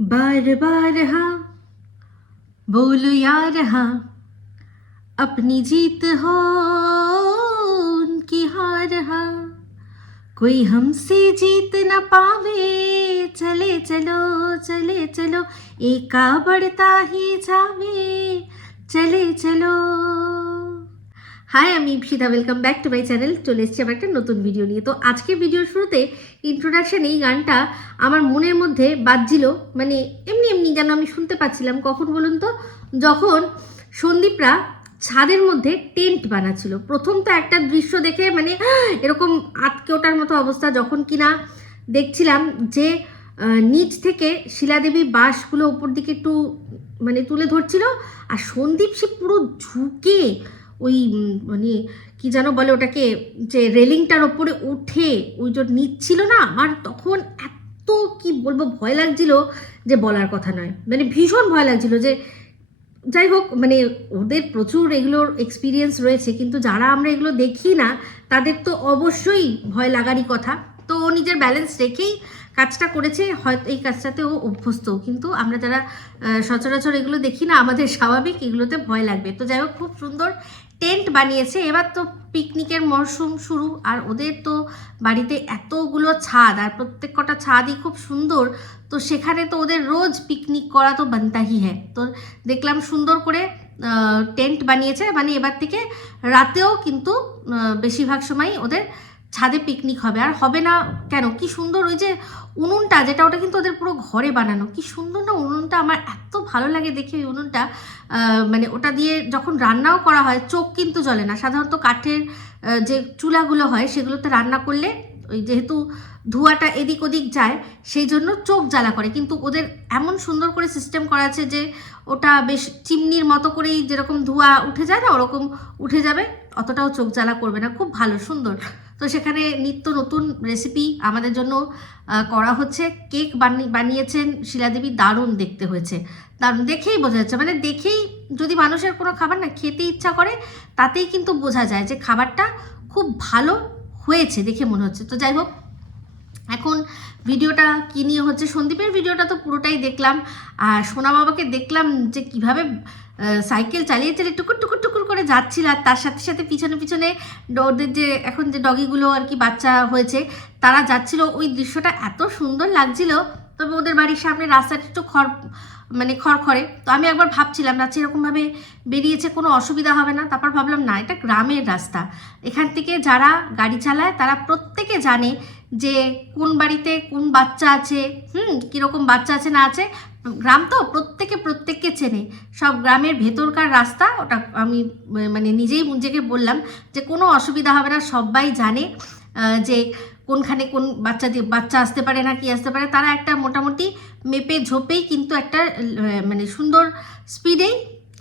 बार बार हाँ बोलो यार हाँ अपनी जीत हो उनकी हार हाँ। कोई हमसे जीत न पावे, चले चलो चले चलो, एका बढ़ता ही जावे, चले चलो। হাই আমি Ipsita welcome back to my channel চলে এসেছি আমার একটা নতুন ভিডিও নিয়ে। তো আজকে ভিডিওর শুরুতে ইন্ট্রোডাকশন এই গানটা আমার মনের মধ্যে বাজছিল। মানে এমনি এমনি যেন আমি শুনতে পাচ্ছিলাম। কখন বলুন তো? যখন সন্দীপরা ছাদের মধ্যে টেন্ট বানাচ্ছিল। প্রথম তো একটা দৃশ্য দেখে মানে এরকম আটকে ওঠার মতো অবস্থা। যখন কিনা দেখছিলাম যে নিচ থেকে শিলাদেবী বাঁশগুলো উপর দিকে একটু মানে তুলে ধরছিল। আর সন্দীপ সে পুরো ঝুঁকে ওই মানে কি যেন বলে ওটাকে, যে রেলিংটার ওপরে উঠে ওই যে নিচ্ছিল না আমার তখন এত কি বলব, ভয় লাগছিল যে বলার কথা নয়। মানে ভীষণ ভয় লাগছিল যে, যাই হোক মানে ওদের প্রচুর এগুলোর এক্সপিরিয়েন্স রয়েছে, কিন্তু যারা আমরা এগুলো দেখি না, তাদের তো অবশ্যই ভয় লাগারই কথা। তো ও নিজের ব্যালেন্স রেখেই কাজটা করেছে, হয়তো এই কাজটাতে ও অভ্যস্ত। কিন্তু আমরা যারা সচরাচর এগুলো দেখি না, আমাদের স্বাভাবিক এগুলোতে ভয় লাগবে। তো যাই হোক, খুব সুন্দর টেন্ট বানিয়েছে। এবার তো পিকনিকের মরশুম শুরু আর ওদের তো বাড়িতে এতগুলো ছাদ আর প্রত্যেক কটা ছাদই খুব সুন্দর। তো সেখানে তো ওদের রোজ পিকনিক করা তো বানতাহি হ্যাঁ তো দেখলাম সুন্দর করে টেন্ট বানিয়েছে। মানে এবার থেকে রাতেও কিন্তু বেশিরভাগ সময় ওদের ছাদে পিকনিক হবে। আর হবে না কেন? কি সুন্দর ওই যে উনুনটা, যেটা ওটা কিন্তু ওদের পুরো ঘরে বানানো। কি সুন্দর না উনুনটা আমার এত ভালো লাগে দেখে ওই উনুনটা। মানে ওটা দিয়ে যখন রান্নাও করা হয়, চোখ কিন্তু জ্বলে না। সাধারণত কাঠের যে চুলাগুলো হয়, সেগুলোতে রান্না করলে ওই যেহেতু ধোঁয়াটা এদিক ওদিক যায়, সেই জন্য চোখ জ্বালা করে। কিন্তু ওদের এমন সুন্দর করে সিস্টেম করা আছে যে ওটা বেশ চিমনির মতো করেই যেরকম ধোঁয়া উঠে যায় না, ওরকম উঠে যাবে, অতটাও চোখ জ্বালা করবে না। খুব ভালো, সুন্দর। তো সেখানে নিত্য নতুন রেসিপি আমাদের জন্য করা হচ্ছে। কেক বানি, বানিয়েছেন শিলাদেবী, দারুণ দেখতে হয়েছে। দারুণ দেখেই বোঝা যাচ্ছে মানে দেখেই যদি মানুষের কোনো খাবার না খেতে ইচ্ছা করে, তাতেই কিন্তু বোঝা যায় যে খাবারটা খুব ভালো হয়েছে দেখে মনে হচ্ছে। তো যাই হোক এখন ভিডিওটা কি নিয়ে হচ্ছে? সন্দীপের ভিডিওটা তো পুরোটাই দেখলাম। আর সোনা বাবাকে দেখলাম যে কীভাবে সাইকেল চালিয়ে চালিয়ে টুকুর টুকুর টুকুর করে যাচ্ছিল। আর তার সাথে সাথে পিছনে পিছনে ওদের যে এখন যে ডগিগুলো আর কি বাচ্চা হয়েছে, তারা যাচ্ছিল। ওই দৃশ্যটা এত সুন্দর লাগছিল। তবে ওদের বাড়ির সামনে রাস্তাটা একটু খড় মানে খড়খড়ে। তো আমি একবার ভাবছিলাম, রাত্রি এরকমভাবে বেরিয়েছে কোনো অসুবিধা হবে না। তারপর ভাবলাম, না, এটা গ্রামের রাস্তা। এখান থেকে যারা গাড়ি চালায়, তারা প্রত্যেকে জানে যে কোন বাড়িতে কোন বাচ্চা আছে, হুম, কীরকম বাচ্চা আছে না আছে, গ্রাম তো প্রত্যেকে প্রত্যেককে চেনে। সব গ্রামের ভেতরকার রাস্তা, ওটা আমি মানে নিজেই নিজেকে বললাম যে কোনো অসুবিধা হবে না, সবাই জানে যে কোনখানে কোন বাচ্চা দিয়ে, বাচ্চা আসতে পারে না কি আসতে পারে। তারা একটা মোটামুটি মেপে ঝোপেই কিন্তু একটা মানে সুন্দর স্পিডেই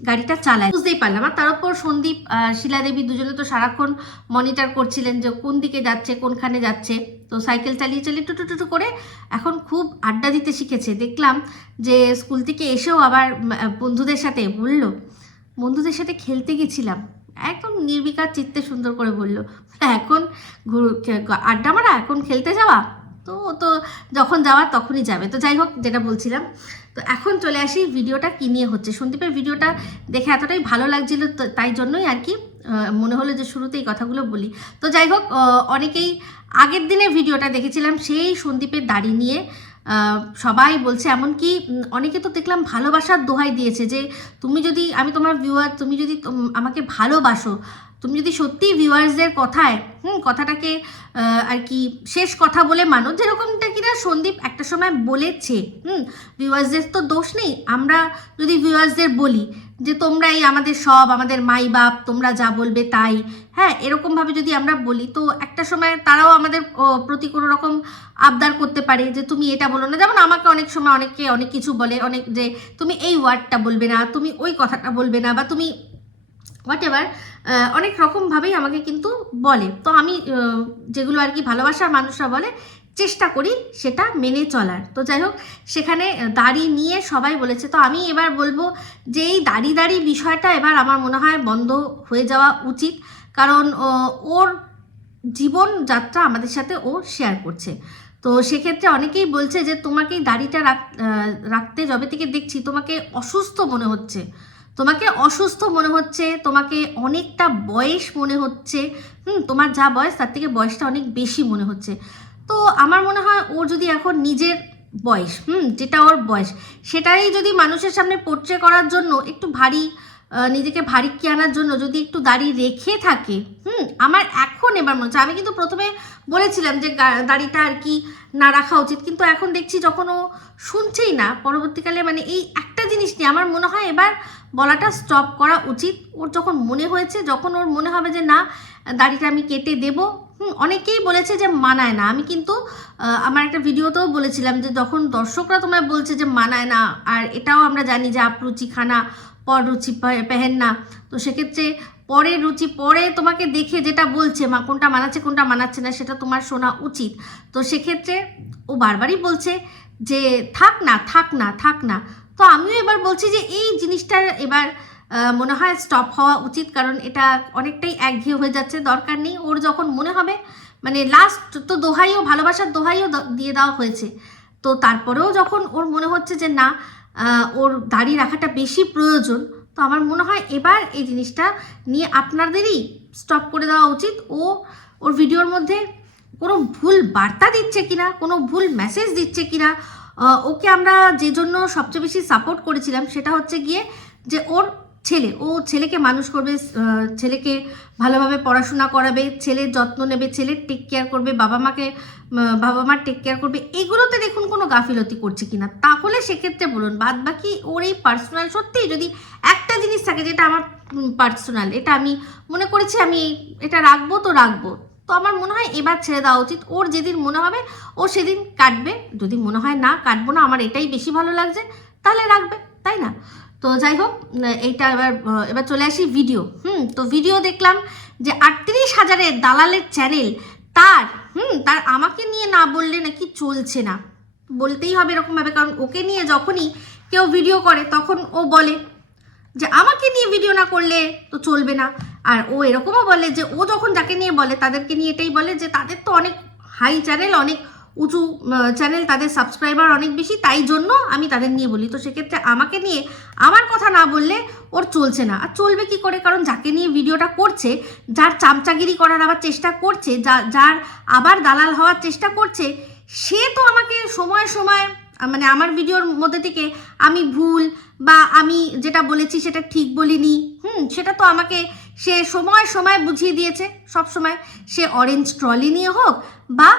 গাড়িটা চালায়। বুঝতেই পারলাম। আর তার উপর সন্দীপ শিলাদেবী দুজনে তো সারাক্ষণ মনিটর করছিলেন যে কোন দিকে যাচ্ছে, কোনখানে যাচ্ছে। তো সাইকেল চালিয়ে চালিয়ে টুটু টুটু করে এখন খুব আড্ডা দিতে শিখেছে। দেখলাম যে স্কুল থেকে এসেও আবার বন্ধুদের সাথে বলল, বন্ধুদের সাথে খেলতে গেছিলাম। একদম নির্বিকার চিত্তে সুন্দর করে বলল এখন ঘুর- আড্ডা মারা, এখন খেলতে যাওয়া? তো তো যখন যাওয়ার তখনই যাবে। তো যাই হোক, যেটা বলছিলাম তো এখন চলে আসি ভিডিওটা কী নিয়ে হচ্ছে। সন্দীপের ভিডিওটা দেখে এতটাই ভালো লাগছিল তাই জন্যই আর কি মনে হলো যে শুরুতে এই কথাগুলো বলি। তো যাই হোক অনেকেই আগের দিনের ভিডিওটা দেখেছিলাম, সেই সন্দীপের দাড়ি নিয়ে সবাই বলছে, এমনকি অনেকে তো দেখলাম ভালোবাসার দোহাই দিয়েছে যে, তুমি যদি, আমি তোমার ভিউয়ার তুমি যদি আমাকে ভালোবাসো তুমি যদি সত্যি ভিউয়ার্সদের কথায়, হুম, কথাটাকে আর কি শেষ কথা বলে মানো, যেরকমটা কিনা সন্দীপ একটা সময় বলেছে, হুম, ভিউয়ার্সদের তো দোষ নেই। আমরা যদি ভিউয়ার্সদের বলি যে তোমরা এই আমাদের সব, আমাদের মাই বাপ, তোমরা যা বলবে তাই হ্যাঁ এরকমভাবে যদি আমরা বলি, তো একটা সময় তারাও আমাদের প্রতি কোনো রকম আবদার করতে পারে যে তুমি এটা বলো না। যেমন আমাকে অনেক সময় অনেকে অনেক কিছু বলে, অনেক যে, তুমি এই ওয়ার্ডটা বলবে না, তুমি ওই কথাটা বলবে না, বা তুমি হোয়াট এভার অনেক রকমভাবেই আমাকে কিন্তু বলে। তো আমি যেগুলো আর কি ভালোবাসার মানুষরা বলে, চেষ্টা করি সেটা মেনে চলার। তো যাই হোক, সেখানে দাড়ি নিয়ে সবাই বলেছে। তো আমি এবার বলব যে এই দাড়ি দাড়ি বিষয়টা এবার আমার মনে হয় বন্ধ হয়ে যাওয়া উচিত। কারণ ওর জীবনযাত্রা আমাদের সাথে ও শেয়ার করছে। তো সেক্ষেত্রে অনেকেই বলছে যে তোমাকে দাড়িটা রাখ- রাখতে যবে থেকে দেখছি তোমাকে অসুস্থ মনে হচ্ছে। তোমাকে অসুস্থ মনে হচ্ছে, তোমাকে অনেকটা বয়স মনে হচ্ছে, হুম, তোমার যা বয়স তার থেকে বয়সটা অনেক বেশি মনে হচ্ছে। তো আমার মনে হয় ও যদি এখন নিজের বয়স, হুম, যেটা ওর বয়স, সেটাই যদি মানুষের সামনে পোট্রে করার জন্য একটু ভারী নিজেকে ভারী আনার জন্য যদি একটু দাড়ি রেখে থাকে, হুম, আমার এখন এবার মনে হচ্ছে। আমি কিন্তু প্রথমে বলেছিলাম যে দাড়িটা আর কি না রাখা উচিত, কিন্তু এখন দেখছি যখন ও শুনছেই না, পরবর্তীকালে মানে এই একটা জিনিস নিয়ে আমার মনে হয় এবার বলাটা স্টপ করা উচিত। ওর যখন মনে হয়েছে, যখন ওর মনে হবে যে না, দাড়িটা আমি কেটে দেব, হুম, অনেকেই বলেছে যে মানায় না। আমি কিন্তু আমার একটা ভিডিওতেও বলেছিলাম যে যখন দর্শকরা তোমায় বলছে যে মানায় না, আর এটাও আমরা জানি যে আপরুচি খানা পর রুচি পেহেন না তো সেক্ষেত্রে পরের রুচি পরে তোমাকে দেখে যেটা বলছে, মা কোনটা মানাচ্ছে কোনটা মানাচ্ছে না, সেটা তোমার শোনা উচিত। তো সেক্ষেত্রে ও বারবারই বলছে যে, থাক না থাক না থাক না। তো আমিও এবার বলছি যে, এই জিনিসটা এবার মনে হয় স্টপ হওয়া উচিত। কারণ এটা অনেকটাই একঘেয়ে হয়ে যাচ্ছে, দরকার নেই। ওর যখন মনে হবে মানে লাস্ট তো দোহাইও, ভালোবাসার দোহাইও দিয়ে দেওয়া হয়েছে। তো তারপরেও যখন ওর মনে হচ্ছে যে, না ওর দাড়ি রাখাটা বেশি প্রয়োজন। তো আমার মনে হয় এবার এই জিনিসটা নিয়ে আপনাদেরই স্টপ করে দেওয়া উচিত। ও, ওর ভিডিওর মধ্যে কোনো ভুল বার্তা দিচ্ছে কিনা, কোনো ভুল মেসেজ দিচ্ছে কিনা ওকে আমরা যে জন্য সবচেয়ে বেশি সাপোর্ট করেছিলাম সেটা হচ্ছে গিয়ে যে ওর ছেলে, ও ছেলেকে মানুষ করবে ছেলেকে ভালোভাবে পড়াশোনা করাবে, ছেলের যত্ন নেবে, ছেলের টেক কেয়ার করবে, বাবা মাকে বাবা মার টেক কেয়ার করবে, এগুলোতে দেখুন কোনো গাফিলতি করছে কিনা। তাহলে সেক্ষেত্রে বলুন বাদ বাকি ওর এই পার্সোনাল সত্যিই যদি একটা জিনিস থাকে যেটা আমার পার্সোনাল এটা আমি মনে করেছি আমি এটা রাখব তো রাখব। তো আমার মনে হয় এবার ছেড়ে দেওয়া উচিত। ওর যেদিন মনে হবে, ও সেদিন কাটবে। যদি মনে হয় না কাটবো না, আমার এটাই বেশি ভালো লাগছে, তাহলে রাখবে, তাই না? তো যাই হোক এইটা এবার এবার চলে আসি ভিডিও হুম, তো ভিডিও দেখলাম যে আটত্রিশ হাজারের দালালের চ্যানেল তার, হুম, তার আমাকে নিয়ে না বললে নাকি চলছে না। বলতেই হবে এরকমভাবে কারণ ওকে নিয়ে যখনই কেউ ভিডিও করে, তখন ও বলে যে আমাকে নিয়ে ভিডিও না করলে তো চলবে না। আর ও এরকমও বলে যে ও যখন যাকে নিয়ে বলে, তাদেরকে নিয়ে এটাই বলে যে তাদের তো অনেক হাই চ্যানেল অনেক উঁচু চ্যানেল তাদের সাবস্ক্রাইবার অনেক বেশি, তাই জন্য আমি তাদের নিয়ে বলি। তো সেক্ষেত্রে আমাকে নিয়ে আমার কথা না বললে ওর চলছে না। আর চলবে কি করে? কারণ যাকে নিয়ে ভিডিওটা করছে, যার চামচাগিরি করার আবার চেষ্টা করছে, যা, যার আবার দালাল হওয়ার চেষ্টা করছে, সে তো আমাকে সময় সময় মানে আমার ভিডিওর মধ্যে থেকে আমি ভুল বা আমি যেটা বলেছি সেটা ঠিক বলিনি, হুম, সেটা তো আমাকে সে সময় সময় বুঝিয়ে দিয়েছে। সব সময় সে অরেঞ্জ ট্রলি নিয়ে হোক বা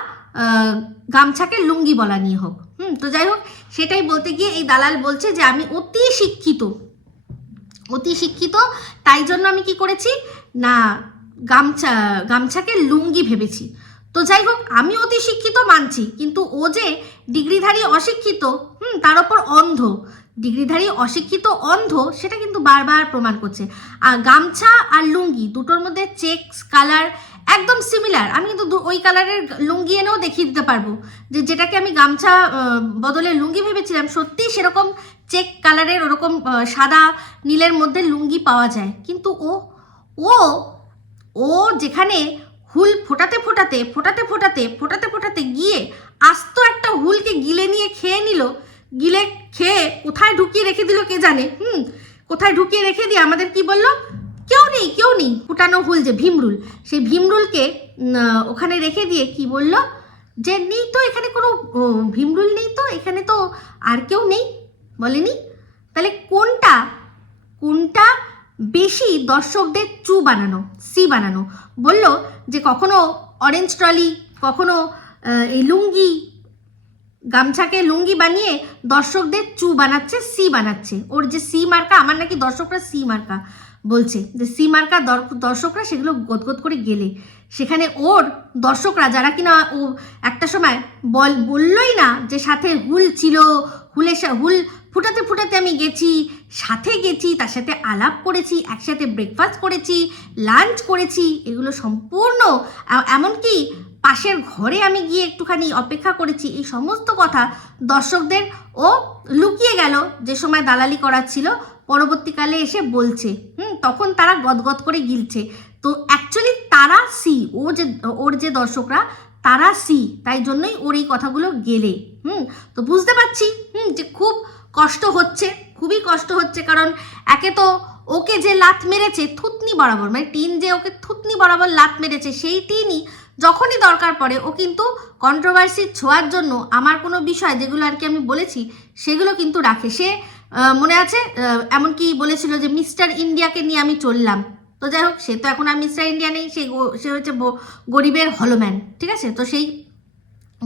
গামছাকে লুঙ্গি বলা নিয়ে হোক। হুম, তো যাই হোক, সেটাই বলতে গিয়ে এই দালাল বলছে যে আমি অতি শিক্ষিত। অতি শিক্ষিত, তাই জন্য আমি কি করেছি? না, গামছা, গামছাকে লুঙ্গি ভেবেছি। তো যাই হোক, আমি অতি শিক্ষিত মানছি, কিন্তু ও যে ডিগ্রিধারী অশিক্ষিত, হুম, তার ওপর অন্ধ। ডিগ্রিধারী অশিক্ষিত, অন্ধ, সেটা কিন্তু বারবার প্রমাণ করছে। আর গামছা আর লুঙ্গি, দুটোর মধ্যে চেকস কালার একদম সিমিলার আমি কিন্তু ওই কালারের লুঙ্গি এনেও দেখিয়ে দিতে পারব। যে যেটাকে আমি গামছা বদলে লুঙ্গি ভেবেছিলাম, সত্যিই সেরকম চেক কালারের ওরকম সাদা নীলের মধ্যে লুঙ্গি পাওয়া যায়। কিন্তু ও ও ও যেখানে হুল ফোটাতে ফোটাতে ফোটাতে ফোটাতে ফোটাতে ফোটাতে গিয়ে আস্ত একটা হুলকে গিলে নিয়ে খেয়ে নিল। গিলে খেয়ে কোথায় ঢুকিয়ে রেখে দিল কে জানে? হুম, কোথায় ঢুকিয়ে রেখে দিয়ে আমাদের কি বলল? কেউ নেই কেউ নেই। ফুটানো হুল যে ভীমরুল, সেই ভীমরুলকে ওখানে রেখে দিয়ে কি বলল? যে নেই তো এখানে কোনো ভীমরুল নেই তো, এখানে তো আর কেউ নেই, বলেনি? তাহলে কোনটা কোনটা বেশি দর্শকদের চু বানানো, সি বানানো? বলল যে কখনো অরেঞ্জ ট্রলি কখনো এই লুঙ্গি, গামছাকে লুঙ্গি বানিয়ে দর্শকদের চু বানাচ্ছে, সি বানাচ্ছে। ওর যে সি মার্কা, আমার নাকি দর্শকরা সি মার্কা। বলছে যে, সি মার্কা দর্শকরা সেগুলো গদগদ করে গেলে। সেখানে ওর দর্শকরা যারা কিনা ও একটা সময় বল, বললই না যে, সাথে হুল ছিল হুলের হুল ফুটাতে ফুটাতে আমি গেছি, সাথে গেছি, তার সাথে আলাপ করেছি, একসাথে ব্রেকফাস্ট করেছি লাঞ্চ করেছি, এগুলো সম্পূর্ণ এমনকি পাশের ঘরে আমি গিয়ে একটুখানি অপেক্ষা করেছি। এই সমস্ত কথা দর্শকদের ও লুকিয়ে গেল। যে সময় দালালি করাচ্ছিল পরবর্তীকালে এসে বলছে, হুম তখন তারা গদগদ করে গিলছে। তো অ্যাকচুয়ালি তারা সি, ও যে, ওর যে দর্শকরা, তারা সি, তাই জন্যই ওর এই কথাগুলো গেলে। হুম, তো বুঝতে পারছি, হুম, যে খুব কষ্ট হচ্ছে, খুবই কষ্ট হচ্ছে কারণ একে তো ওকে যে লাত মেরেছে, থুতনি বরাবর মানে টিন যে ওকে থুতনি বরাবর লাত মেরেছে, সেই টিনই যখনই দরকার পড়ে, ও কিন্তু কন্ট্রোভার্সি ছোঁয়ার জন্য আমার কোনো বিষয় যেগুলো আর কি আমি বলেছি, সেগুলো কিন্তু রাখে। সে মনে আছে? এমন এমনকি বলেছিল যে মিস্টার ইন্ডিয়াকে নিয়ে আমি চললাম। তো যাই হোক, সে তো এখন আর মিস্টার ইন্ডিয়া নেই, সে সে হচ্ছে গরিবের হলোম্যান, ঠিক আছে? তো সেই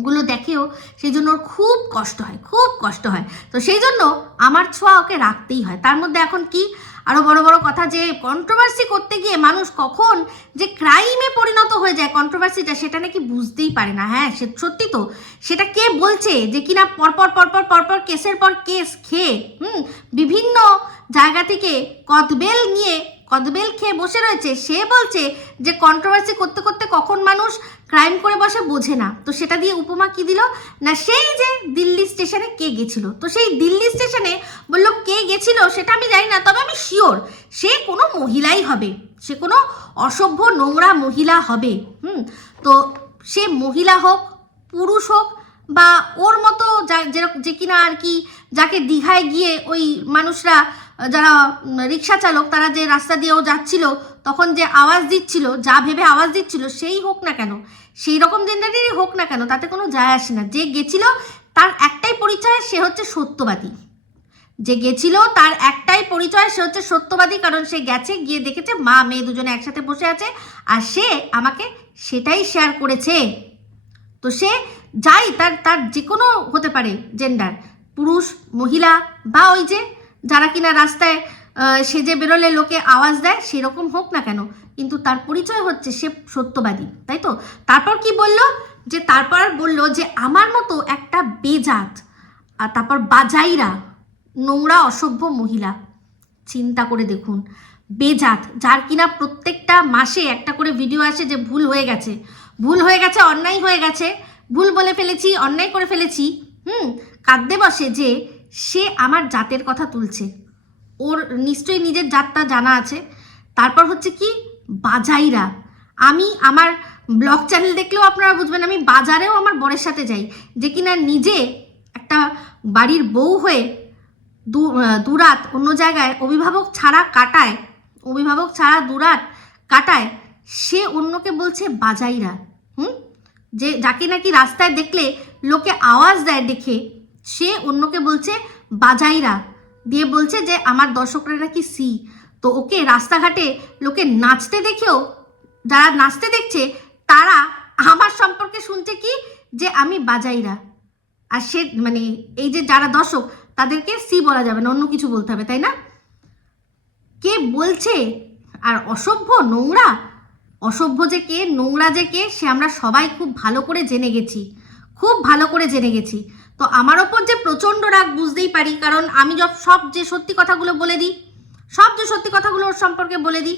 গুলো দেখেও সেই জন্য ওর খুব কষ্ট হয়, খুব কষ্ট হয়। তো সেই জন্য আমার ছোঁয়া ওকে রাখতেই হয়। তার মধ্যে এখন কি? আরও বড় বড় কথা যে কন্ট্রোভার্সি করতে গিয়ে মানুষ কখন যে ক্রাইমে পরিণত হয়ে যায় কন্ট্রোভার্সিটা সেটা নাকি বুঝতেই পারে না। হ্যাঁ সে সত্যি তো। সেটা কে বলছে যে কিনা পরপর পরপর পরপর কেসের পর কেস খেয়ে, হুম, বিভিন্ন জায়গা থেকে কদবেল নিয়ে কদবেল খেয়ে বসে রয়েছে, সে বলছে যে কন্ট্রোভার্সি করতে করতে কখন মানুষ ক্রাইম করে বসে বোঝে না। তো সেটা দিয়ে উপমা কি দিল? না, সেই যে দিল্লি স্টেশনে কে গেছিল? তো সেই দিল্লি স্টেশনে বলল, কে গেছিল সেটা আমি জানি না, তবে আমি শিওর সে কোনো মহিলাই হবে। সে কোনো অসভ্য নোংরা মহিলা হবে। হুম, তো সে মহিলা হোক, পুরুষ হোক, বা ওর মতো যা যে কিনা আর কি, যাকে দীঘায় গিয়ে ওই মানুষরা যারা রিক্সা চালক, তারা যে রাস্তা দিয়েও যাচ্ছিল, তখন যে আওয়াজ দিচ্ছিল, যা ভেবে আওয়াজ দিচ্ছিল, সেই হোক না কেন, সেই রকম জেন্ডারেরই হোক না কেন, তাতে কোনো যায় আসে না। যে গেছিল, তার একটাই পরিচয়, সে হচ্ছে সত্যবাদী। যে গেছিল, তার একটাই পরিচয়, সে হচ্ছে সত্যবাদী, কারণ সে গেছে, গিয়ে দেখেছে মা, মেয়ে দুজনে একসাথে বসে আছে, আর সে আমাকে সেটাই শেয়ার করেছে। তো সে যাই, তার তার যে কোনো হতে পারে জেন্ডার পুরুষ, মহিলা, বা ওই যে যারা কিনা রাস্তায় সেজে বেরোলে লোকে আওয়াজ দেয়, সেরকম হোক না কেন। কিন্তু তার পরিচয় হচ্ছে সে সত্যবাদী, তাই তো? তারপর কি বলল? যে তারপর বলল যে আমার মতো একটা বেজাত, আর তারপর বাজাইরা, নোংরা, অসভ্য মহিলা। চিন্তা করে দেখুন, বেজাত, যার কিনা প্রত্যেকটা মাসে একটা করে ভিডিও আসে যে ভুল হয়ে গেছে। ভুল হয়ে গেছে, অন্যায় হয়ে গেছে। ভুল বলে ফেলেছি, অন্যায় করে ফেলেছি। হুম, কাঁদতে বসে যে সে আমার জাতের কথা তুলছে। ওর নিশ্চয়ই নিজের জাতটা জানা আছে। তারপর হচ্ছে কি? বাজাইরা। আমি আমার ব্লগ চ্যানেল দেখলেও আপনারা বুঝবেন, আমি বাজারেও আমার বরের সাথে যাই, যে কিনা নিজে একটা বাড়ির বউ হয়ে দু দুরাত অন্য জায়গায় অভিভাবক ছাড়া কাটায়, অভিভাবক ছাড়া দুরাত কাটায়, সে অন্যকে বলছে বাজাইরা। হুম? যে যাকে নাকি রাস্তায় দেখলে লোকে আওয়াজ দেয় দেখে। সে অন্যকে বলছে, বাজাইরা। দিয়ে বলছে যে, আমার দর্শকরা নাকি সি। তো ওকে রাস্তাঘাটে লোকে নাচতে দেখেও, যারা নাচতে দেখছে, তারা আমার সম্পর্কে শুনছে কি? যে, আমি বাজাইরা। আর সে মানে এই যে যারা দর্শক, তাদেরকে সি বলা যাবে না, অন্য কিছু বলতে হবে, তাই না? কে বলছে? আর অসভ্য নোংরা? অসভ্য যে কে, নোংরা যে কে, সে আমরা সবাই খুব ভালো করে জেনে গেছি। খুব ভালো করে জেনে গেছি। তো আমার ওপর যে প্রচণ্ড রাগ বুঝতেই পারি, কারণ আমি সব যে সত্যি কথাগুলো বলে দিই, সব যে সত্যি কথাগুলো ওর সম্পর্কে বলে দিই,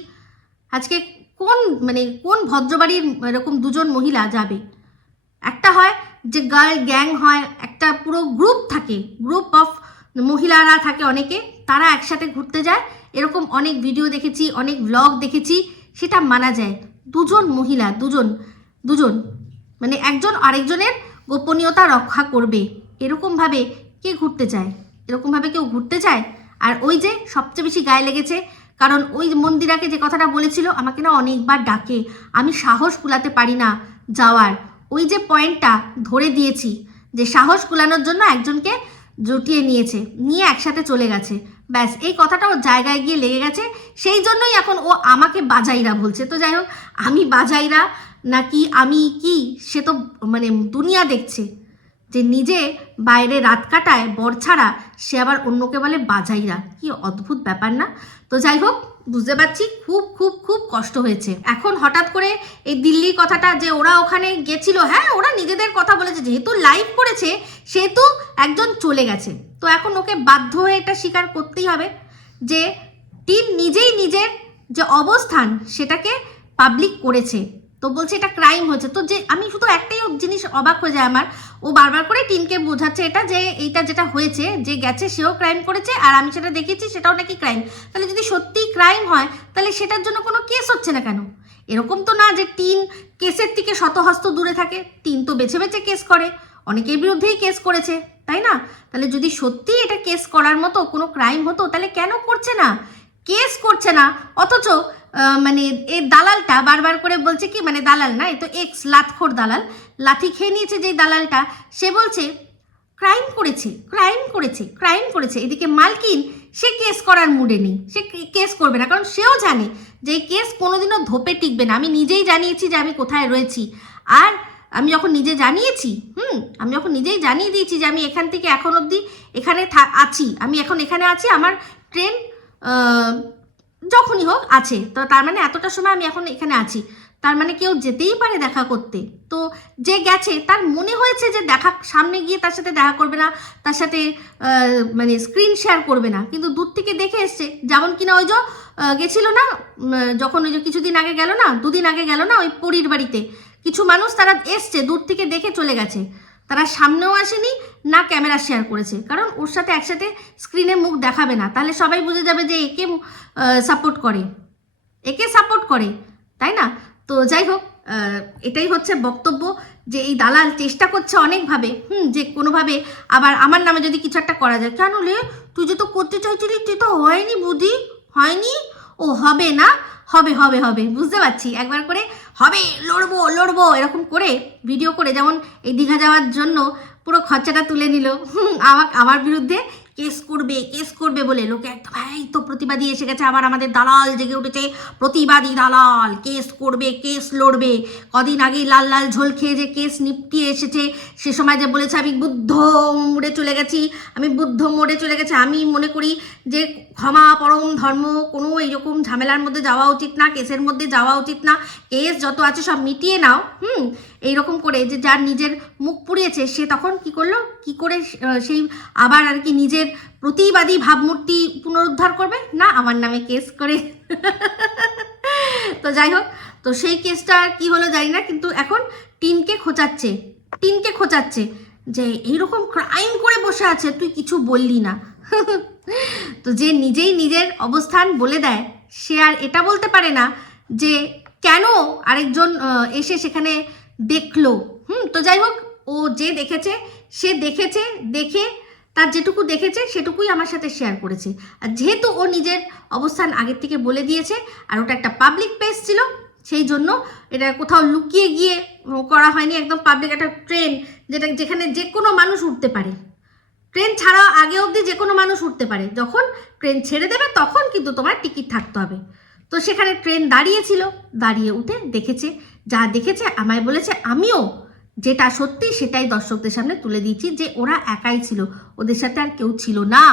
আজকে কোন মানে কোন ভদ্রবাড়ির এরকম দুজন মহিলা যাবে? একটা হয় যে গার্ল গ্যাং হয়, একটা পুরো গ্রুপ থাকে, গ্রুপ অফ মহিলারা থাকে অনেকে, তারা একসাথে ঘুরতে যায়। এরকম অনেক ভিডিও দেখেছি, অনেক ব্লগ দেখেছি, সেটা মানা যায়। দুজন মহিলা, দুজন দুজন মানে একজন আরেকজনের গোপনীয়তা রক্ষা করবে। এরকমভাবে কে ঘুরতে চায়? এরকমভাবে কেউ ঘুরতে চায়? আর ওই যে সবচেয়ে বেশি গায়ে লেগেছে, কারণ ওই মন্দিরাকে যে কথাটা বলেছিল, আমাকে না অনেকবার ডাকে। আমি সাহস কুলাতে পারি না যাওয়ার। ওই যে পয়েন্টটা ধরে দিয়েছি, যে সাহস কুলানোর জন্য একজনকে জুটিয়ে নিয়েছে, নিয়ে একসাথে চলে গেছে। ব্যাস, এই কথাটা ওর জায়গায় গিয়ে লেগে গেছে। সেই জন্যই এখন ও আমাকে বাজাইরা বলছে। তো যাই হোক, আমি বাজাইরা নাকি আমি কি সে তো মানে দুনিয়া দেখছে? যে নিজে বাইরে রাত কাটায়, বর ছাড়া, সে আবার অন্যকে বলে বাজাইরা। কি অদ্ভুত ব্যাপার না? তো যাই হোক, বুঝতে পারছি, খুব খুব খুব কষ্ট হয়েছে। এখন হঠাৎ করে এই দিল্লির কথাটা যে ওরা ওখানে গেছিল হ্যাঁ ওরা নিজেদের কথা বলেছে, যেহেতু লাইভ করেছে, সেহেতু একজন চলে গেছে। তো এখন ওকে বাধ্য হয়ে এটা স্বীকার করতেই হবে যে টিম নিজেই নিজের যে অবস্থান, সেটাকে পাবলিক করেছে। তো বলছে এটা ক্রাইম হয়েছে তো যে আমি শুধু একটাই জিনিস অবাক হয়ে যায় আমার। ও বারবার করে টিনকে বোঝাচ্ছে এটা যে এইটা যেটা হয়েছে, যে গেছে সেও ক্রাইম করেছে আর আমি সেটা দেখেছি সেটাও নাকি ক্রাইম তাহলে যদি সত্যিই ক্রাইম হয়, তাহলে সেটার জন্য কোনো কেস হচ্ছে না কেন? এরকম তো না যে টিন কেসের থেকে শতহস্ত দূরে থাকে। টিন তো বেছে বেছে কেস করে। অনেকের বিরুদ্ধেই কেস করেছে, তাই না? তাহলে যদি সত্যি এটা কেস করার মতো কোনো ক্রাইম হতো, তাহলে কেন করছে না? কেস করছে না। অথচ মানে এই দালালটা বারবার করে বলছে কি মানে দালাল না, এ তো এক্স লাতখোর দালাল। লাথি খেয়ে নিয়েছে যেই দালালটা, সে বলছে ক্রাইম করেছে ক্রাইম করেছে ক্রাইম করেছে। এদিকে মালকিন, সে কেস করার মুডে নেই, সে কেস করবে না, কারণ সেও জানে যে এই কেস কোনোদিনও ধোপে টিকবে না। আমি নিজেই জানিয়েছি যে আমি কোথায় রয়েছি। আর আমি যখন নিজে জানিয়েছি, হুম, আমি যখন নিজেই জানিয়ে দিয়েছি যে আমি এখান থেকে এখন অবধি এখানে আছি, আমি এখন এখানে আছি, আমার ট্রেন যখনই হোক, আছে। তো তার মানে এতটা সময় আমি এখন এখানে আছি। তার মানে কেউ যেতেই পারে দেখা করতে। তো যে গেছে, তার মনে হয়েছে যে দেখা, সামনে গিয়ে তার সাথে দেখা করবে না, তার সাথে মানে স্ক্রিন শেয়ার করবে না। কিন্তু দূর থেকে দেখে এসছে, যেমন কিনা ওই যে গেছিল না যখন ওই যে কিছুদিন আগে গেল না, দুদিন আগে গেল না, ওই পরীর বাড়িতে। কিছু মানুষ তারা এসছে, দূর থেকে দেখে চলে গেছে। তারা সামনেও আসেনি, না ক্যামেরা শেয়ার করেছে। কারণ ওর সাথে একসাথে স্ক্রিনে মুখ দেখাবে না। তাহলে সবাই বুঝে যাবে যে একে সাপোর্ট করে। একে সাপোর্ট করে, তাই না? তো যাই হোক এটাই হচ্ছে বক্তব্য যে এই দালাল চেষ্টা করছে অনেকভাবে। হুম, যে কোনোভাবে আবার আমার নামে যদি কিছু একটা করা যায়। কেন লে তুই যে তো করতে চাইছিলি, তুই তো হয়নি বুদ্ধি। হয়নি? ও হবে না? হবে হবে হবে। বুঝতে পারছি। একবার করে হবে, লড়বো লড়বো, এরকম করে ভিডিও করে, যেমন এই দীঘা যাওয়ার জন্য পুরো খরচাটা তুলে নিল। আমার আমার বিরুদ্ধে কেস করবে কেস করবে বলে লোকে একদম, এই তো প্রতিবাদী এসে গেছে, আবার আমাদের দালাল জেগে উঠেছে, প্রতিবাদী দালাল, কেস করবে, কেস লড়বে। কদিন আগেই লাল লাল ঝোল খেয়ে যে কেস নিপটিয়ে এসেছে, সে সময় যে বলেছে, আমি বুদ্ধ মোড়ে চলে গেছি, আমি বুদ্ধ মোড়ে চলে গেছে। আমি মনে করি যে ক্ষমা পরম ধর্ম, কোনো এইরকম ঝামেলার মধ্যে যাওয়া উচিত না, কেসের মধ্যে যাওয়া উচিত না। কেস যত আছে সব মিটিয়ে নাও, হুম? এইরকম করে যে যার নিজের মুখ পুড়িয়েছে, সে তখন কি করল? কি করে সেই আবার আর কি নিজের প্রতিবাদী ভাবমূর্তি পুনরুদ্ধার করবে? না, আমার নামে কেস করে। তো যাই হোক, তো সেই কেসটা কি হলো জানি না, কিন্তু এখন টিনকে খোঁচাচ্ছে টিনকে খোঁচাচ্ছে যে এইরকম ক্রাইম করে বসে আছে, তুই কিছু বললি না। তো যে নিজেই নিজের অবস্থান বলে দেয়, সে আর এটা বলতে পারে না যে কেন আরেকজন এসে সেখানে দেখল। হুম, তো যাই হোক, ও যে দেখেছে, সে দেখেছে, দেখে তার যেটুকু দেখেছে, সেটুকুই আমার সাথে শেয়ার করেছে। আর যেহেতু ও নিজের অবস্থান আগের থেকে বলে দিয়েছে, আর ওটা একটা পাবলিক প্লেস ছিল, সেই জন্য এটা কোথাও লুকিয়ে গিয়ে করা হয়নি, একদম পাবলিক একটা ট্রেন যেটা যেখানে যে কোনো মানুষ উঠতে পারে। ট্রেন ছাড়া আগে অবধি যে কোনো মানুষ উঠতে পারে। যখন ট্রেন ছেড়ে দেবে, তখন কিন্তু তোমার টিকিট থাকতে হবে। তো সেখানে ট্রেন দাঁড়িয়েছিল দাঁড়িয়ে উঠে দেখেছে, যা দেখেছে, আমায় বলেছে, আমিও যেটা সত্যি সেটাই দর্শকদের সামনে তুলে দিয়েছি যে ওরা একাই ছিল। ওদের সাথে আর কেউ ছিল না।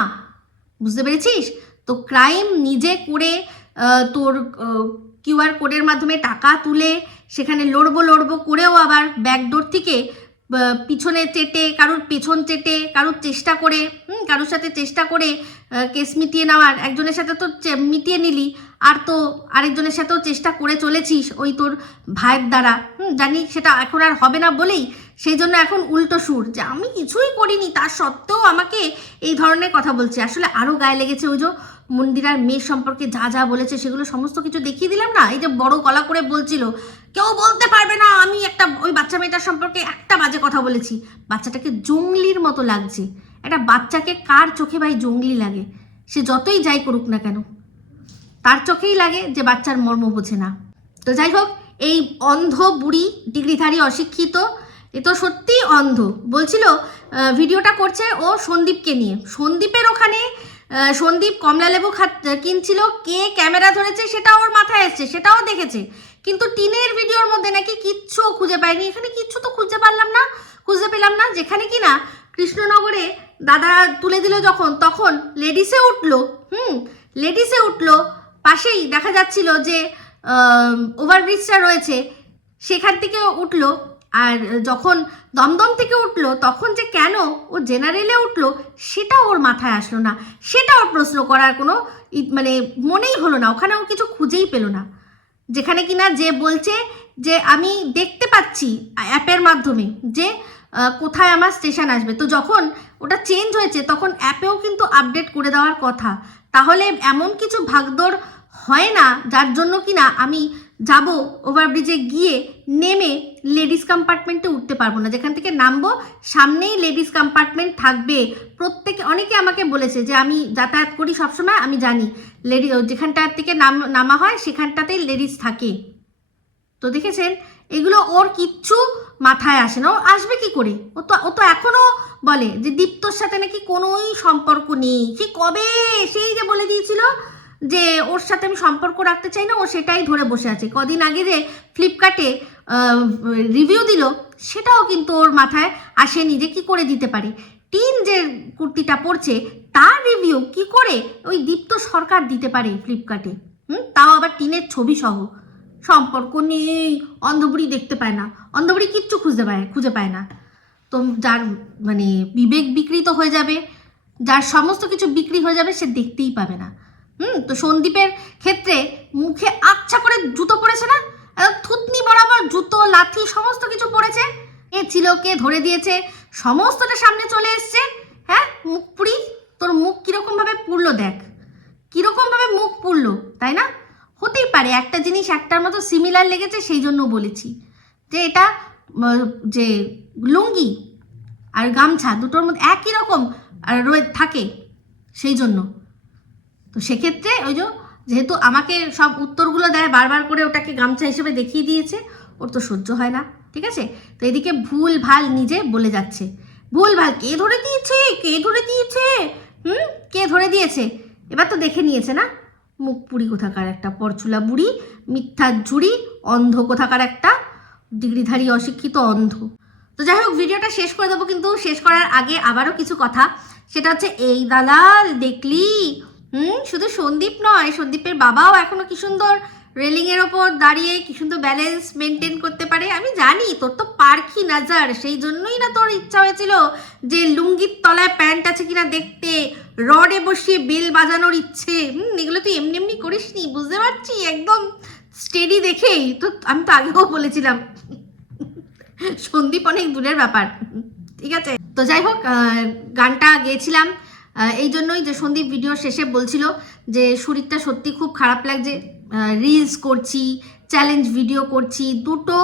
বুঝতে পেরেছিস? তো ক্রাইম নিজে করে তোর কিউআর কোডের মাধ্যমে টাকা তুলে সেখানে লড়বো লড়বো করেও আবার ব্যাকডোর থেকে পিছনে চেটে, কারোর পেছন চেটে, কারোর চেষ্টা করে, হুম, কারোর সাথে চেষ্টা করে কেস মিটিয়ে নেওয়ার, একজনের সাথে তো মিটিয়ে নিলি, আর তো আরেকজনের সাথেও চেষ্টা করে চলেছিস ওই তোর ভাইয়ের দ্বারা। হুম, জানি সেটা এখন আর হবে না বলেই সেই জন্য এখন উল্টো সুর, যে আমি কিছুই করিনি তার সত্ত্বেও আমাকে এই ধরনের কথা বলছে। আসলে আরও গায়ে লেগেছে ওই যে মন্দিরার মেয়ে সম্পর্কে যা যা বলেছে সেগুলো সমস্ত কিছু দেখিয়ে দিলাম না? এই যে বড় গলা করে বলছিল, কেউ বলতে পারবে না, আমি একটা, ওই বাচ্চা মেয়েটার সম্পর্কে একটা বাজে কথা বলেছি। বাচ্চাটাকে জঙ্গলির মতো লাগছে। একটা বাচ্চাকে কার চোখে ভাই জঙ্গলি লাগে? সে যতই যাই করুক না কেন, তার চোখেই লাগে যে বাচ্চার মর্ম বোঝে না। তো যাই হোক, এই অন্ধ বুড়ি ডিগ্রিধারী অশিক্ষিত, এ তো সত্যিই অন্ধ। বলছিল ভিডিওটা করছে ও সন্দীপকে নিয়ে। সন্দীপের ওখানে সন্দীপ কমলা লেবু খাত, কিনছিল। কে ক্যামেরা ধরেছে সেটা ওর মাথায় এসছে, সেটাও দেখেছে। কিন্তু টিনের ভিডিওর মধ্যে নাকি কিচ্ছু খুঁজে পায়নি। এখানে কিচ্ছু তো খুঁজে পারলাম না, খুঁজে পেলাম না। যেখানে কিনা কৃষ্ণনগরে দাদা তুলে দিল যখন, তখন লেডিসে উঠল, হুম, লেডিসে উঠল। পাশেই দেখা যাচ্ছিল যে ওভারব্রিজটা রয়েছে, সেখান থেকে উঠল। আর যখন দমদম থেকে উঠল, তখন যে কেন ও জেনারেলে উঠল, সেটা ওর মাথায় আসলো না। সেটা ওর প্রশ্ন করার কোনো মানে মনেই হলো না। ওখানে ও কিছু খুঁজেই পেল না। যেখানে কিনা যে বলছে যে, আমি দেখতে পাচ্ছি অ্যাপের মাধ্যমে যে কোথায় আমার স্টেশন আসবে। তো যখন ওটা চেঞ্জ হয়েছে, তখন অ্যাপেও কিন্তু আপডেট করে দেওয়ার কথা। তাহলে এমন কিছু ভাগদৌড় হয় না, যার জন্য কিনা আমি যাব ওভারব্রিজে গিয়ে নেমে লেডিস কম্পার্টমেন্টে উঠতে পারব না। যেখান থেকে নামবো, সামনেই লেডিস কম্পার্টমেন্ট থাকবে। প্রত্যেকে, অনেকে আমাকে বলেছে যে আমি যাতায়াত করি সবসময়, আমি জানি। লেডি যেখানটা থেকে নাম, নামা হয়, সেখানটাতেই লেডিস থাকে। তো দেখেছেন? এগুলো ওর কিচ্ছু মাথায় আসে না। ও আসবে কি করে? ও তো ও তো এখনও বলে যে দীপ্তর সাথে নাকি কোনোই সম্পর্ক নেই। সে কবে? সেই যে বলে দিয়েছিল। যে ওর সাথে আমি সম্পর্ক রাখতে চাই না, ও সেটাই ধরে বসে আছে। কদিন আগে যে ফ্লিপকার্টে রিভিউ দিল, সেটাও কিন্তু ওর মাথায় আসেনি যে কি করে দিতে পারে। টিন যে কুর্তিটা পরছে, তার রিভিউ কি করে ওই দীপ্ত সরকার দিতে পারে ফ্লিপকার্টে হুম? তাও আবার টিনের ছবি সহ সম্পর্ক নেই, অন্ধবুড়ি দেখতে পায় না। অন্ধবুড়ি কিচ্ছু খুঁজতে পায়, খুঁজে পায় না। তো যার মানে বিবেক বিকৃত হয়ে যাবে, যার সমস্ত কিছু বিক্রি হয়ে যাবে, সে দেখতেই পাবে না। হুম, তো সন্দীপের ক্ষেত্রে মুখে আচ্ছা করে জুতো পড়েছে না? থুতনি বরাবর জুতো, লাথি, সমস্ত কিছু পড়েছে? কে ছিল কে ধরে দিয়েছে, সমস্তটা সামনে চলে এসছে। হ্যাঁ মুখ পুরি তোর মুখ কীরকম ভাবে পুড়লো দেখ। কীরকম ভাবে মুখ পুড়লো, তাই না? হতেই পারে, একটা জিনিস একটার মতো সিমিলার লেগেছে, সেই জন্য বলেছি। যে এটা যে লুঙ্গি আর গামছা দুটোর মধ্যে একই রকম রয়ে থাকে, সেই জন্য। তো সেক্ষেত্রে ওই যে যেহেতু আমাকে সব উত্তরগুলো দেয়, বারবার করে ওটাকে গামছা হিসেবে দেখিয়ে দিয়েছে, ওর তো সহ্য হয় না, ঠিক আছে? তো এদিকে ভুল ভালো নিজে বলে যাচ্ছে। ভুল ভালো কে ধরে দিয়েছে? কে ধরে দিয়েছে? হুম? কে ধরে দিয়েছে? এবার তো দেখে নিয়েছে না? মুখ পুরি কোথাকার একটা পরচুলা বুড়ি মিথ্যার ঝুড়ি, অন্ধ কোথাকার একটা ডিগ্রিধারী অশিক্ষিত অন্ধ। তো যাই হোক, ভিডিওটা শেষ করে দেবো, কিন্তু শেষ করার আগে আবারও কিছু কথা। সেটা হচ্ছে, এই দালাল, দেখলি? হুম, শুধু সন্দীপ নয়, সন্দীপের বাবাও এখনও কি সুন্দর রেলিংয়ের ওপর দাঁড়িয়ে কি সুন্দর ব্যালেন্স মেনটেন করতে পারে। আমি জানি, তোর তো পারখি নাজার, সেই জন্যই না তোর ইচ্ছা হয়েছিল যে লুঙ্গির তলায় প্যান্ট আছে কিনা দেখতে, রডে বসিয়ে বেল বাজানোর ইচ্ছে। হুম, এগুলো তুই এমনি এমনি করিস নি বুঝতে পারছি, একদম স্টেডি দেখেই। তো আমি তো আগেও বলেছিলাম, সন্দীপ অনেক দূরের ব্যাপার। ঠিক আছে? তো যাই হোক গানটা গেয়েছিলাম। এই জন্যই যে সন্দীপ ভিডিও শেষে বলছিল যে, শরীরটা সত্যি খুব খারাপ লাগছে। রিলস করছি চ্যালেঞ্জ ভিডিও করছি। দুটো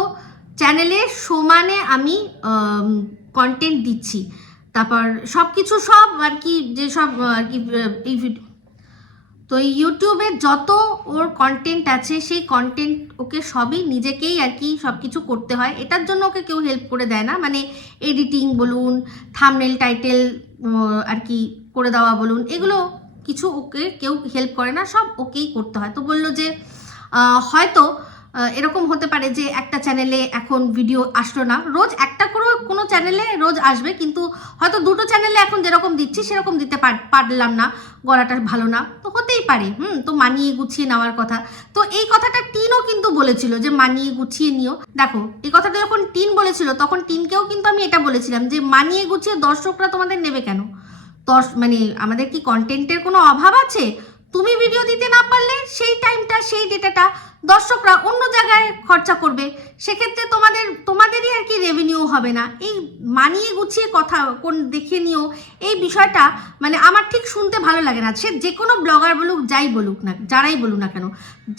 চ্যানেলে সমানে আমি কন্টেন্ট দিচ্ছি। তারপর সব কিছু সব আর কি, যে সব আর কি এই ভিডিও তো ইউটিউবে যত ওর কন্টেন্ট আছে, সেই কন্টেন্ট ওকে সবই নিজেকেই আর কি সব কিছু করতে হয়। এটার জন্য ওকে কেউ হেল্প করে দেয় না। মানে এডিটিং বলুন থামনেল টাইটেল আর কি করে দেওয়া বলুন, এগুলো কিছু ওকে কেউ হেল্প করে না, সব ওকেই করতে হয়। তো বলল যে হয়তো এরকম হতে পারে যে একটা চ্যানেলে এখন ভিডিও আসলো না। রোজ একটা করে কোনো চ্যানেলে রোজ আসবে, কিন্তু হয়তো দুটো চ্যানেলে এখন যেরকম দিচ্ছি, সেরকম দিতে পার- পারলাম না, গলাটা ভালো না। তো হতেই পারে, হুম, তো মানিয়ে গুছিয়ে নেওয়ার কথা। তো এই কথাটা টিনও কিন্তু বলেছিল যে, মানিয়ে গুছিয়ে নিও। দেখো, এই কথাটা যখন টিন বলেছিল, তখন টিনকেও কিন্তু আমি এটা বলেছিলাম যে, মানিয়ে গুছিয়ে দর্শকরা তোমাদের নেবে কেন? দর্শ মানে আমাদের কি কন্টেন্টের কোনো অভাব আছে? তুমি ভিডিও দিতে না পারলে সেই টাইমটা সেই ডেটাটা দর্শকরা অন্য জায়গায় খরচা করবে। সেক্ষেত্রে তোমাদের, তোমাদেরই আর কি রেভিনিউ হবে না। এই মানিয়ে গুছিয়ে কথা কোন দেখে নিও, এই বিষয়টা মানে আমার ঠিক শুনতে ভালো লাগে না। সে যে কোনো ব্লগার বলুক, যাই বলুক না, যারাই বলুক না কেন,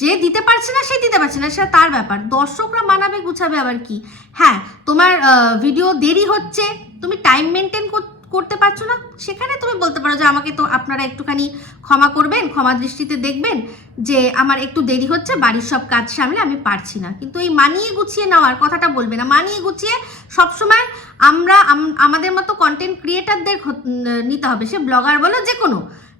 যে দিতে পারছে না, সে দিতে পারছে না, সেটা তার ব্যাপার। দর্শকরা মানাবে, গুছাবে আবার কি? হ্যাঁ তোমার ভিডিও দেরি হচ্ছে, তুমি টাইম মেনটেন করতে পারছ না? সেখানে তুমি বলতে পারো যে আমাকে তো আপনারা একটুখানি ক্ষমা করবেন, ক্ষমা দৃষ্টিতে দেখবেন যে আমার একটু দেরি হচ্ছে, বাড়ির সব কাজ সামলে আমি পারছি না। কিন্তু এই মানিয়ে গুছিয়ে নেওয়ার কথাটা বলবে না। মানিয়ে গুছিয়ে সবসময় আমরা আমাদের মতো কন্টেন্ট ক্রিয়েটারদের নিতে হবে। সে ব্লগার বলো যে কোনো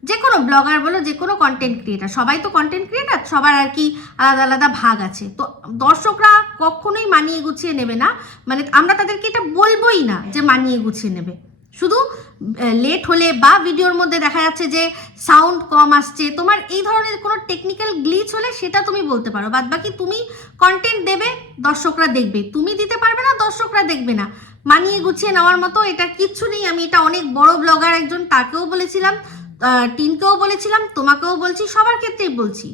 যে কোনো ব্লগার বলো যে কোনো কন্টেন্ট ক্রিয়েটার সবাই তো কন্টেন্ট ক্রিয়েটার সবার আর কি আলাদা আলাদা ভাগ আছে। তো দর্শকরা কখনোই মানিয়ে গুছিয়ে নেবে না। মানে আমরা তাদেরকে এটা বলবোই না যে মানিয়ে গুছিয়ে নেবে। শুধু লেট হলে বা ভিডিওর মধ্যে দেখা যাচ্ছে যে সাউন্ড কম আসছে, তোমার এই ধরনের কোনো টেকনিক্যাল গ্লিচ হলে সেটা তুমি বলতে পারো। বাদ বাকি তুমি কন্টেন্ট দেবে, দর্শকরা দেখবে। তুমি দিতে পারবে না, দর্শকরা দেখবে না। মানিয়ে গুছিয়ে নেওয়ার মতো এটা কিচ্ছু নেই। আমি এটা অনেক বড় ব্লগার একজন, তাকেও বলেছিলাম টিনকেও বলেছিলাম, তোমাকেও বলছি, সবার ক্ষেত্রেই বলছি।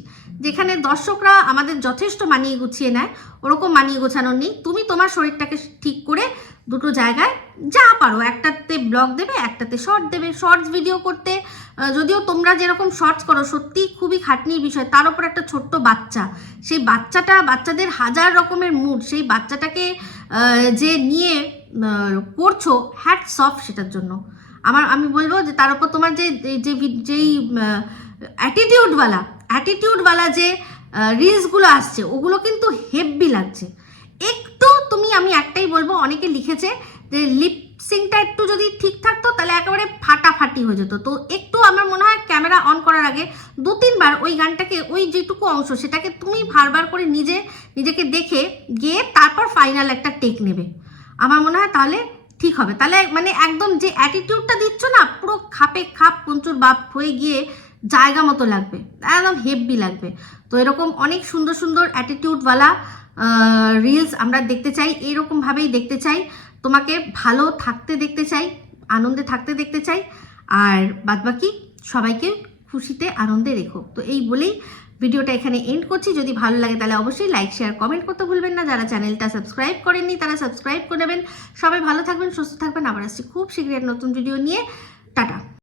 যেখানে দর্শকরা আমাদের যথেষ্ট মানিয়ে গুছিয়ে নেয়, ওরকম মানিয়ে গোছানোর নেই। তুমি তোমার শরীরটাকে ঠিক করে দুটো জায়গায় যা পারো। একটাতে ব্লগ দেবে, একটাতে শর্ট দেবে। শর্টস ভিডিও করতে যদিও তোমরা যেরকম শর্টস করো, সত্যি খুবই খাটনির বিষয়। তার উপর একটা ছোট্ট বাচ্চা। সেই বাচ্চাটা, বাচ্চাদের হাজার রকমের মুড সেই বাচ্চাটাকে যে নিয়ে করছ হ্যাটস অফ সেটার জন্য। আমার, আমি বলব যে তার উপর তোমার যে যে যেই অ্যাটিটিউডওয়ালা অ্যাটিটিউডওয়ালা যে রিলসগুলো আসছে, ওগুলো কিন্তু হেভি লাগছে। একটু তুমি, আমি একটাই বলব, অনেকে লিখেছে যে লিপসিংটা একটু যদি ঠিক থাকতো, তাহলে একেবারে ফাটাফাটি হয়ে যেত। তো একটু আমার মনে হয় ক্যামেরা অন করার আগে দু তিনবার ওই গানটাকে, ওই যেটুকু অংশ, সেটাকে তুমি বারবার করে নিজে, নিজেকে দেখে গিয়ে তারপর ফাইনাল একটা টেক নেবে। আমার মনে হয় তাহলে ঠিক হবে। তাহলে মানে একদম যে অ্যাটিটিউডটা দিচ্ছ না, পুরো খাপে খাপ পঞ্চুর বাপ হয়ে গিয়ে জায়গা মতো লাগবে। একদম হেভি লাগবে। তো এরকম অনেক সুন্দর সুন্দর অ্যাটিটিউডওয়ালা রিলস আমরা দেখতে চাই এরকমভাবেই দেখতে চাই। তোমাকে ভালো থাকতে দেখতে চাই, আনন্দে থাকতে দেখতে চাই। আর বাদবাকি, সবাইকে খুশিতে আনন্দে রেখো। তো এই বলেই ভিডিওটা এখানে এন্ড করছি। যদি ভালো লাগে তাহলে অবশ্যই লাইক শেয়ার কমেন্ট করতে ভুলবেন না। যারা চ্যানেলটা সাবস্ক্রাইব করেননি, তারা সাবস্ক্রাইব করে নেবেন। সবাই ভালো থাকবেন, সুস্থ থাকবেন। আবার আসছি খুব শীঘ্রই নতুন ভিডিও নিয়ে। টাটা।